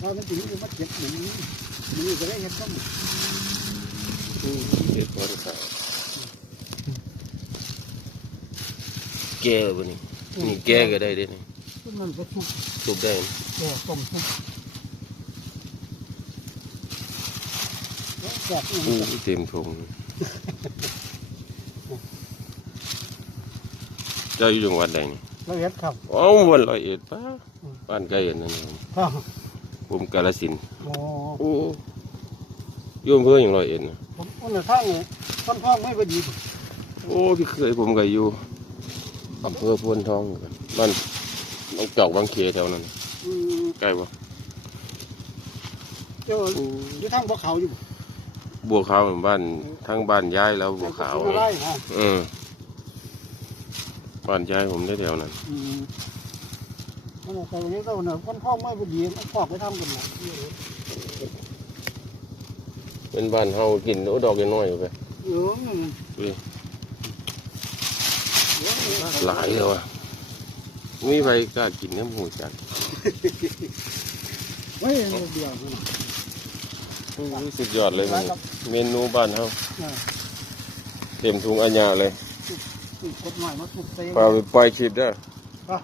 เรามันถึงมาเก็บหมุนมือก็ได้เห็นก็หมดเด็ดพอดีสาวแก่บ่นี่นี่แก่ก็ได้เด้นี่ทุกมันก็ทุกสุกได้นี่แก่ต้มทุกแก่อีกอู้เต็มทงเจ้าอยู่จังหวัดใดนี่เราเห็นครับ อ๋อวันร้อยเอ็ดป้าบ้านใกล้กันนั่นเอง ครับ ผมกาฬสินธุ์โอ้โอ้อยุ่อำเพื่ออย่างร้อยเอ็ดนะผมคนละทางเลยต้นพ่อไม่พอดีโอ้พี่เคยผมก็อยู่อำเภอพวนทองกันบ้านน้องจอกบางเขแถวนั้นอืมใกล้ปะเจ้าอยู่ทางบ่อเขาอยู่บัวขาวบ้านทั้งบ้านย้ายแล้วบัวขาวไม่ได้ฮะเออบ้านย้ายผมได้แถวนั้นอืม นั่นแหละแต่วันนี้เราเนี่ยคนพ่อไม่พอดีมันพอกไปทำกันหมดเป็นบ้านเฮากินโอ้ดอกน้อยๆไปเออมันหลายเลยวะมีใครกล้ากินน้ำหูจักเฮ้ยเดียวนี่โอ้ยสุดยอดเลยมันเมนูบ้านเฮานะเต็มถุงอัญญาเลยถูกกฎหมายมาถูกเตะปลาไปปล่อยคลิปเด้ออะ